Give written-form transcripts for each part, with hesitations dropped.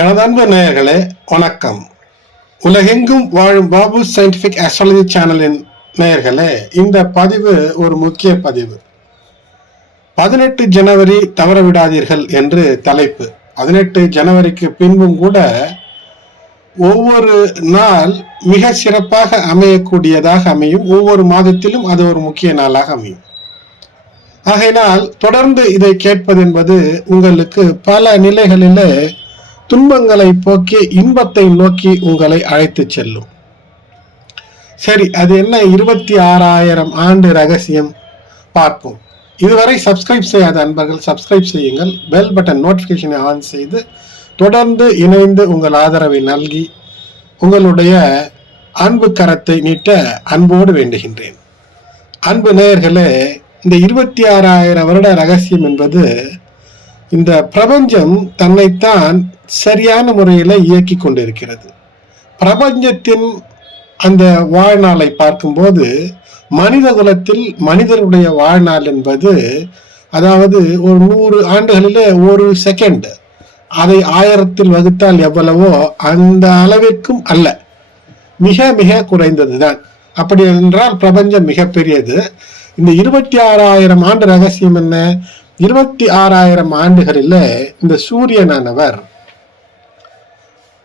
எனது அன்பு நேயர்களே வணக்கம். உலகெங்கும் வாழும் பாபு சயின்டிபிக் ஆஸ்ட்ராலஜி சேனலின் நேயர்களே, இந்த பதிவு ஒரு முக்கிய பதிவு. 18 ஜனவரி தவற விடாதீர்கள் என்று தலைப்பு. 18 ஜனவரிக்கு பின்பும் கூட ஒவ்வொரு நாள் மிக சிறப்பாக அமையக்கூடியதாக அமையும். ஒவ்வொரு மாதத்திலும் அது ஒரு முக்கிய நாளாக அமையும். ஆகையினால் தொடர்ந்து இதை கேட்பது என்பது உங்களுக்கு பல நிலைகளிலே துன்பங்களை போக்கி இன்பத்தை நோக்கி உங்களை அழைத்து செல்லும். சரி, அது என்ன 26,000 ஆண்டு ரகசியம் பார்ப்போம். இதுவரை சப்ஸ்கிரைப் செய்யாத அன்பர்கள் சப்ஸ்கிரைப் செய்யுங்கள். பெல் பட்டன் நோட்டிபிகேஷனை ஆன் செய்து தொடர்ந்து இணைந்து உங்கள் ஆதரவை நல்கி உங்களுடைய அன்பு கரத்தை நீட்ட அன்போடு வேண்டுகின்றேன். அன்பு நேயர்களே, இந்த 26,000 வருட ரகசியம் என்பது இந்த பிரபஞ்சம் தன்னைத்தான் சரியான முறையில் இயக்கி கொண்டிருக்கிறது. பிரபஞ்சத்தின் அந்த வாழ்நாளை பார்க்கும்போது மனித குலத்தில் மனிதனுடைய வாழ்நாள் என்பது, அதாவது ஒரு 100 ஆண்டுகளிலே ஒரு செகண்ட், அதை 1000 வகுத்தால் எவ்வளவோ அந்த அளவிற்கும் அல்ல, மிக மிக குறைந்ததுதான். அப்படி என்றால் பிரபஞ்சம் மிகப்பெரியது. இந்த 26,000 ஆண்டு ரகசியம் என்ன? 26,000 ஆண்டுகளில் இந்த சூரியனானவர்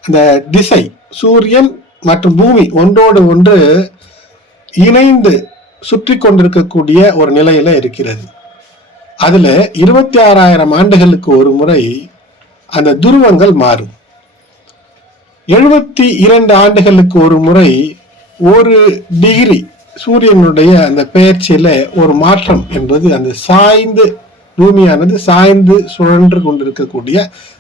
அந்த திசை, சூரியன் மற்றும் பூமி ஒன்றோடு ஒன்று இணைந்து சுற்றி கொண்டிருக்கக்கூடிய ஒரு நிலையில இருக்கிறது. அதுல 26,000 ஆண்டுகளுக்கு ஒரு முறை அந்த துருவங்கள் மாறும். 72 ஆண்டுகளுக்கு ஒரு முறை ஒரு டிகிரி சூரியனுடைய அந்த பெயர்ச்சியில ஒரு மாற்றம் என்பது அந்த சாய்ந்து பூமியானது சாய்ந்து சுழன்று கொண்டிருக்கக்கூடிய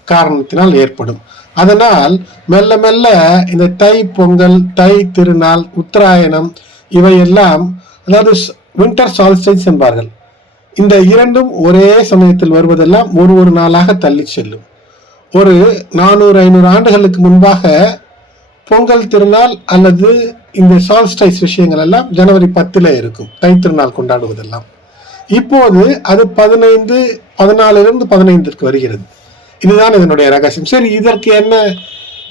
காரணத்தினால் ஏற்படும். அதனால் மெல்ல மெல்ல இந்த தை பொங்கல், தை திருநாள், உத்தராயணம் இவையெல்லாம், அதாவது வின்டர் சால்ஸ்டிஸ் என்பார்கள், இந்த இரண்டும் ஒரே சமயத்தில் வருவதெல்லாம் ஒரு நாளாக தள்ளி செல்லும். ஒரு 400-500 ஆண்டுகளுக்கு முன்பாக பொங்கல் திருநாள் அல்லது இந்த சால்ஸ்டைஸ் விஷயங்கள் எல்லாம் ஜனவரி 10 இருக்கும், தை திருநாள் கொண்டாடுவதெல்லாம். இப்போது அது 14 15 வருகிறது. இதுதான் இதனுடைய ரகசியம். சரி,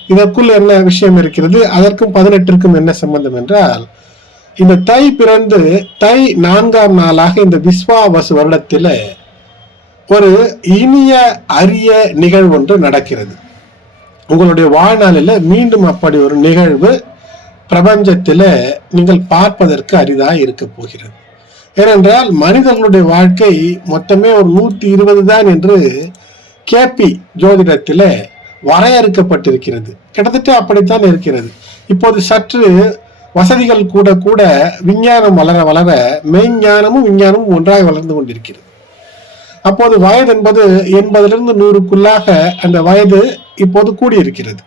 இதற்குள் என்ன விஷயம் இருக்கிறது? அதற்கும் 18க்கும் என்ன சம்பந்தம் என்றால், இந்த தை பிறந்து தை 4ஆம் நாளாக இந்த விஸ்வாவசு வருடத்தில ஒரு இனிய அரிய நிகழ்வு ஒன்று நடக்கிறது. உங்களுடைய வாழ்நாளில் மீண்டும் அப்படி ஒரு நிகழ்வு பிரபஞ்சத்தில நீங்கள் பார்ப்பதற்கு அரிதாக இருக்க போகிறது. ஏனென்றால் மனிதர்களுடைய வாழ்க்கை மொத்தமே ஒரு 120 தான் என்று கேபி ஜோதிடத்தில வரையறுக்கப்பட்டிருக்கிறது. கிட்டத்தட்ட அப்படித்தான் இருக்கிறது. இப்போது சற்று வசதிகள் கூட கூட விஞ்ஞானம் வளர வளர மெய்ஞானமும் விஞ்ஞானமும் ஒன்றாக வளர்ந்து கொண்டிருக்கிறது. அப்போது வயது என்பது 80லிருந்து 100க்குள்ளாக அந்த வயது இப்போது கூடியிருக்கிறது.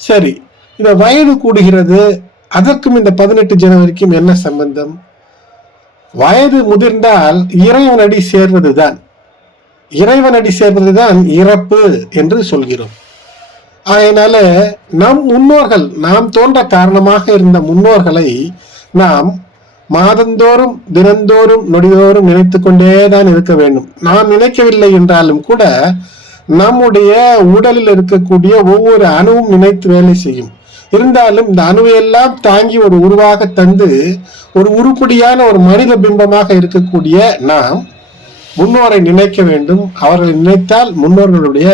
சரி, இந்த வயது கூடுகிறது, அதற்கும் இந்த 18 ஜனவரிக்கும் என்ன சம்பந்தம்? வயது முதிர்ந்தால் இறைவனடி சேர்வதுதான் இறப்பு என்று சொல்கிறோம். அதனால நம் முன்னோர்கள், நாம் தோன்ற காரணமாக இருந்த முன்னோர்களை நாம் மாதந்தோறும் தினந்தோறும் நொடிதோறும் நினைத்து கொண்டேதான் இருக்க வேண்டும். நாம் நினைக்கவில்லை என்றாலும் கூட நம்முடைய உடலில் இருக்கக்கூடிய ஒவ்வொரு அணுவும் நினைத்து வேலை செய்யும். இருந்தாலும் இந்த அணுவையெல்லாம் தாங்கி ஒரு உருவாக தந்து ஒரு உருப்படியான ஒரு மனித பிம்பமாக இருக்கக்கூடிய நாம் முன்னோரை நினைக்க வேண்டும். அவர்களை நினைத்தால் முன்னோர்களுடைய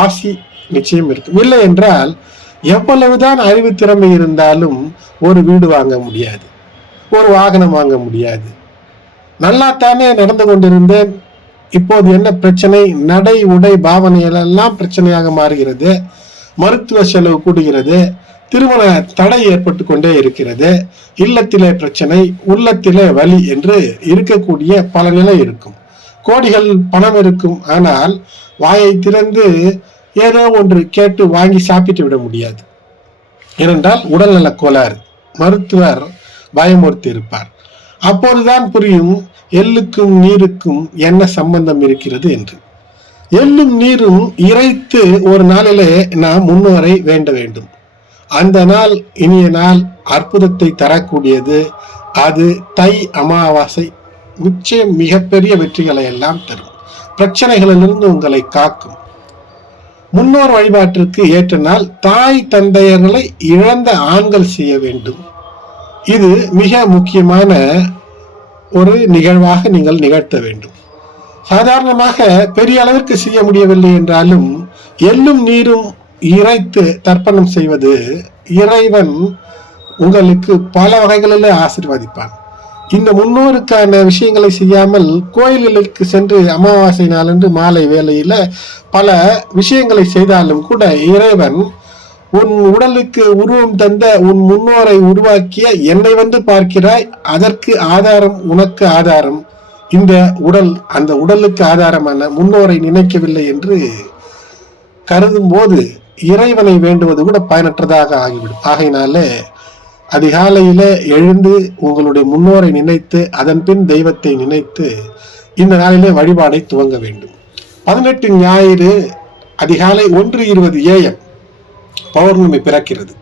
ஆசி நிச்சயம் இருக்கும். இல்லை என்றால் எவ்வளவுதான் அறிவு திறமை இருந்தாலும் ஒரு வீடு வாங்க முடியாது, ஒரு வாகனம் வாங்க முடியாது. நல்லாத்தானே நடந்து கொண்டிருந்தேன், இப்போது என்ன பிரச்சனை? நடை உடை பாவனைகளெல்லாம் பிரச்சனையாக மாறுகிறது. மருத்துவ செலவு கூடுகிறது. திருமண தடை ஏற்பட்டு கொண்டே இருக்கிறது. இல்லத்திலே பிரச்சனை, உள்ளத்திலே வலி என்று இருக்கக்கூடிய பல நிலை இருக்கும். கோடிகள் பணம் இருக்கும், ஆனால் வாயை திறந்து ஏதோ ஒன்று கேட்டு வாங்கி சாப்பிட்டு விட முடியாது. ஏனென்றால் உடல்நல கோளாறு. மருத்துவர் பயமுறுத்தி இருப்பார். அப்போதுதான் புரியும் எள்ளுக்கும் நீருக்கும் என்ன சம்பந்தம் இருக்கிறது என்று. எள்ளும் நீரும் இறைத்து ஒரு நாளிலே நாம் முன்னோரை வேண்ட வேண்டும். அந்த நாள் இனிய நாள், அற்புதத்தை தரக்கூடியது. அது தை அமாவாசை. நிச்சயம் மிகப்பெரிய வெற்றிகளை எல்லாம் தரும். பிரச்சனைகளிலிருந்து உங்களை காக்கும். முன்னோர் வழிபாட்டிற்கு ஏற்ற நாள். தாய் தந்தையர்களை இழந்த ஆண்கள் செய்ய வேண்டும். இது மிக முக்கியமான ஒரு நிகழ்வாக நீங்கள் நிகழ்த்த வேண்டும். சாதாரணமாக பெரிய அளவிற்கு செய்ய முடியவில்லை என்றாலும் எள்ளும் நீரும் இறைத்து தர்ப்பணம் செய்வது இறைவன் உங்களுக்கு பல வகைகளில் ஆசீர்வதிப்பான். இந்த முன்னோருக்கான விஷயங்களை செய்யாமல் கோயில்களுக்கு சென்று அமாவாசை நாளன்று மாலை வேளையில பல விஷயங்களை செய்தாலும் கூட இறைவன் உன் உடலுக்கு உருவம் தந்த உன் முன்னோரை உருவாக்கிய என்னை வந்து பார்க்கிறாய், அதற்கு ஆதாரம் உனக்கு ஆதாரம் இந்த உடல், அந்த உடலுக்கு ஆதாரமான முன்னோரை நினைக்கவில்லை என்று கருதும் போது இறைவனை வேண்டுவது கூட பயனற்றதாக ஆகிவிடும். ஆகையினால அதிகாலையில எழுந்து உங்களுடைய முன்னோரை நினைத்து அதன் பின் தெய்வத்தை நினைத்து இந்த நாளிலே வழிபாடை துவங்க வேண்டும். 18 ஞாயிறு அதிகாலை 1:20 AM பௌர்ணமி பிறக்கிறது.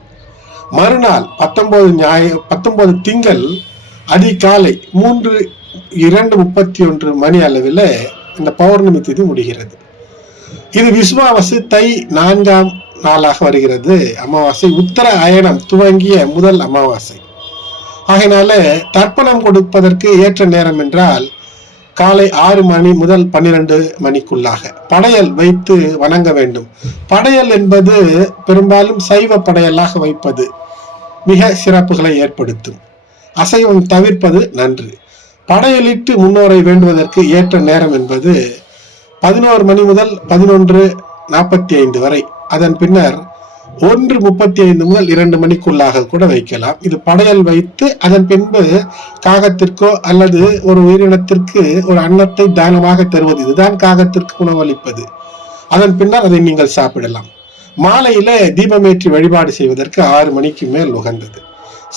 மறுநாள் 19 திங்கள் அதிகாலை 2:31 மணி அளவில் இந்த பௌர்ணமி திதி முடிகிறது. இது விஸ்வாவசு தை 4ஆம் நாளாக வருகிறது. அமாவாசை உத்தர அயனம் துவங்கிய முதல் அமாவாசை. ஆகையினால தர்ப்பணம் கொடுப்பதற்கு ஏற்ற நேரம் என்றால் காலை 6 மணி முதல் 12 மணிக்குள்ளாக படையல் வைத்து வணங்க வேண்டும். படையல் என்பது பெரும்பாலும் சைவ படையலாக வைப்பது மிக சிறப்புகளை ஏற்படுத்தும். அசைவம் தவிர்ப்பது நன்று. படையலிட்டு முன்னோரை வேண்டுவதற்கு ஏற்ற நேரம் என்பது 11 மணி முதல் 11:45 வரை. அதன் பின்னர் 1:35 முதல் 2 மணிக்குள்ளாக கூட வைக்கலாம். இது படையல் வைத்து அதன் பின்பு காகத்திற்கோ அல்லது ஒரு உயிரினத்திற்கு ஒரு அன்னத்தை தானமாக தருவது, இதுதான் காகத்திற்கு உணவளிப்பது. அதன் பின்னர் அதை நீங்கள் சாப்பிடலாம். மாலையில தீபமேற்றி வழிபாடு செய்வதற்கு 6 மணிக்கு மேல் உகந்தது.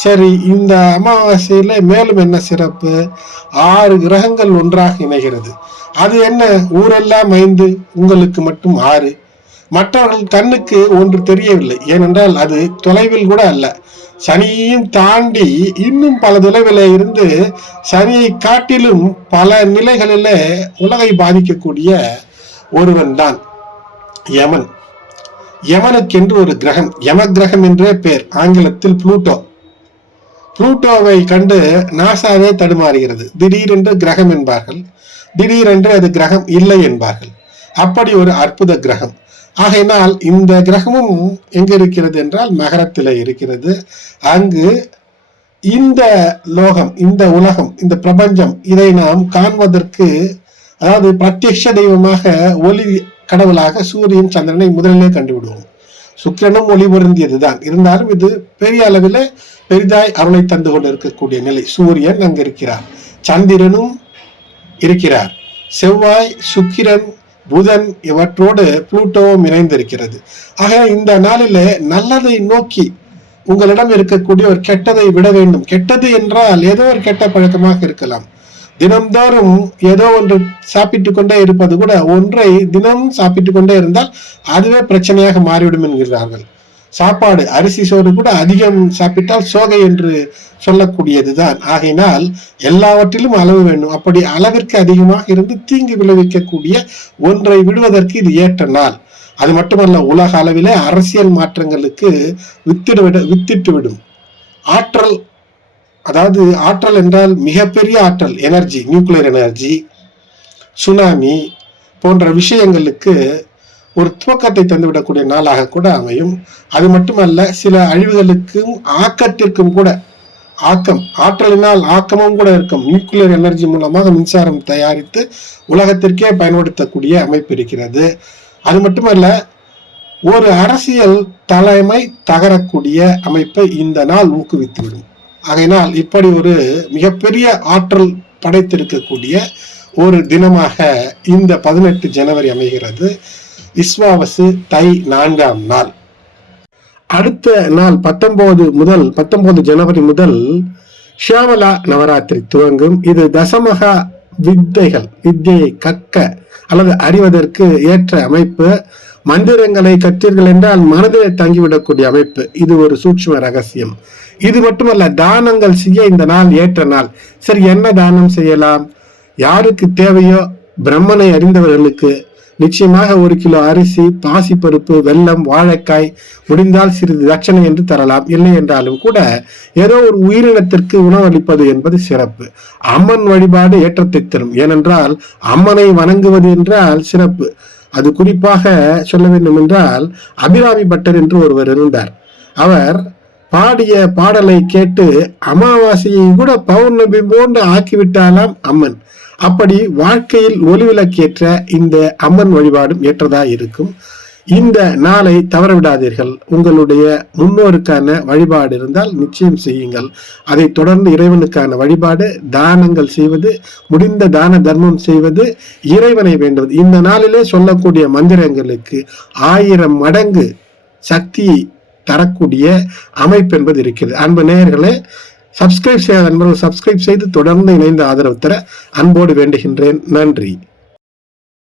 சரி, இந்த அமாவாசையில மேலும் என்ன சிறப்பு? 6 கிரகங்கள் ஒன்றாக இணைகிறது. அது என்ன? ஊரெல்லாம் 5, உங்களுக்கு மட்டும் 6. மற்றவர்கள் கண்ணுக்கு ஒன்று தெரியவில்லை. ஏனென்றால் அது தொலைவில் கூட அல்ல. சனியையும் தாண்டி இன்னும் பல தொலைவில் இருந்து சனியை காட்டிலும் பல நிலைகளில உலகை பாதிக்கக்கூடிய ஒருவன் தான் யமன். யமனுக்கென்று ஒரு கிரகம், யம கிரகம் என்றே பேர், ஆங்கிலத்தில் புளூட்டோ. புளூட்டோவை கண்டு நாசாவே தடுமாறுகிறது. திடீரென்று கிரகம் என்பார்கள், திடீரென்று அது கிரகம் இல்லை என்பார்கள். அப்படி ஒரு அற்புத கிரகம். ஆகையினால் இந்த கிரகமும் எங்க இருக்கிறது என்றால் மகரத்தில் இருக்கிறது. அங்கு இந்த லோகம், இந்த உலகம், இந்த பிரபஞ்சம், இதை நாம் காண்பதற்கு, அதாவது பிரத்யக்ஷ தெய்வமாக ஒளி கடவுளாக சூரியன் சந்திரனை முதலிலே கண்டுவிடுவோம். சுக்கிரனும் ஒளி பொருந்தியதுதான். இருந்தாலும் இது பெரிய அளவில் பெரிதாய் அருளை தந்து கொண்டு இருக்கக்கூடிய நிலை. சூரியன் அங்கு இருக்கிறார், சந்திரனும் இருக்கிறார், செவ்வாய், சுக்கிரன், புதன் இவற்றோடு புளூட்டோவும் இணைந்திருக்கிறது. ஆக இந்த நாளில நல்லதை நோக்கி உங்களிடம் இருக்கக்கூடிய ஒரு கெட்டதை விட வேண்டும். கெட்டது என்றால் ஏதோ ஒரு கெட்ட பழக்கமாக இருக்கலாம். தினம்தோறும் ஏதோ ஒன்று சாப்பிட்டு கொண்டே இருப்பது கூட, ஒன்றை தினம் சாப்பிட்டு கொண்டே இருந்தால் அதுவே பிரச்சனையாக மாறிவிடும் என்கிறார்கள். சாப்பாடு, அரிசி சோறு கூட அதிகம் சாப்பிட்டால் சோகை என்று சொல்லக்கூடியதுதான். ஆகையினால் எல்லாவற்றிலும் அளவு வேண்டும். அப்படி அளவிற்கு அதிகமாக இருந்து தீங்கு விளைவிக்கக்கூடிய ஒன்றை விடுவதற்கு இது ஏற்ற நாள். அது மட்டுமல்ல, உலக அளவிலே அரசியல் மாற்றங்களுக்கு வித்திட்டு விடும். ஆற்றல், அதாவது ஆற்றல் என்றால் மிகப்பெரிய ஆற்றல், எனர்ஜி, நியூக்ளியர் எனர்ஜி, சுனாமி போன்ற விஷயங்களுக்கு ஒரு துவக்கத்தை தந்துவிடக்கூடிய நாளாக கூட அமையும். அது மட்டுமல்ல, சில அழிவுகளுக்கும் ஆக்கத்திற்கும் கூட, ஆக்கம், ஆற்றலினால் ஆக்கமும் கூட இருக்கும். நியூக்ளியர் எனர்ஜி மூலமாக மின்சாரம் தயாரித்து உலகத்திற்கே பயன்படுத்தக்கூடிய அமைப்பு இருக்கிறது. அது மட்டுமல்ல, ஒரு அரசியல் தலைமை தகரக்கூடிய அமைப்பை இந்த நாள் ஊக்குவித்துவிடும். ஆகையினால் இப்படி ஒரு மிகப்பெரிய ஆற்றல் படைத்திருக்கக்கூடிய ஒரு தினமாக இந்த 18 ஜனவரி அமைகிறது. விஸ்வாவசு தை 4ஆம் நாள். அடுத்த நாள் 19 ஜனவரி முதல் ஷியாமலா நவராத்திரி துவங்கும். இது தசமகா வித்தையை கற்க அல்லது அறிவதற்கு ஏற்ற அமைப்பு. மந்திரங்களை கற்றீர்கள் என்றால் மனதிலே தங்கிவிடக்கூடிய அமைப்பு. இது ஒரு சூட்சும ரகசியம். இது மட்டுமல்ல, தானங்கள் செய்ய இந்த நாள் ஏற்ற நாள். சரி, என்ன தானம் செய்யலாம்? யாருக்கு தேவையோ பிரம்மனை அறிந்தவர்களுக்கு நிச்சயமாக 1 கிலோ அரிசி, பாசிப்பருப்பு, வெல்லம், வாழைக்காய், முடிந்தால் சிறிது தட்சணை என்று தரலாம். இல்லை என்றாலும் கூட ஏதோ ஒரு உயிரினத்திற்கு உணவளிப்பது என்பது சிறப்பு. அம்மன் வழிபாடு ஏற்றத்தை தரும். ஏனென்றால் அம்மனை வணங்குவது என்றால் சிறப்பு. அது குறிப்பாக சொல்ல வேண்டும் என்றால் அபிராமி பட்டர் என்று ஒருவர் இருந்தார். அவர் பாடிய பாடலை கேட்டு அமாவாசையை கூட பௌர்ணமி போன்று ஆக்கிவிட்டாலாம் அம்மன். அப்படி வாழ்க்கையில் ஒளிவிளக்கேற்ற இந்த அம்மன் வழிபாடும் ஏற்றதா இருக்கும். இந்த நாளை தவறவிடாதீர்கள். உங்களுடைய முன்னோருக்கான வழிபாடு இருந்தால் நிச்சயம் செய்யுங்கள். அதை தொடர்ந்து இறைவனுக்கான வழிபாடு, தானங்கள் செய்வது, முடிந்த தான தர்மம் செய்வது, இறைவனை வேண்டுவது. இந்த நாளிலே சொல்லக்கூடிய மந்திரங்களுக்கு 1000 மடங்கு சக்தி தரக்கூடிய அமைப்பு என்பது இருக்கிறது. அன்பு நேயர்களே, சப்ஸ்கிரைப் செய்யாத நண்பர்கள் சப்ஸ்கிரைப் செய்து தொடர்ந்து இணைந்து ஆதரவு தர அன்போடு வேண்டுகின்றேன். நன்றி.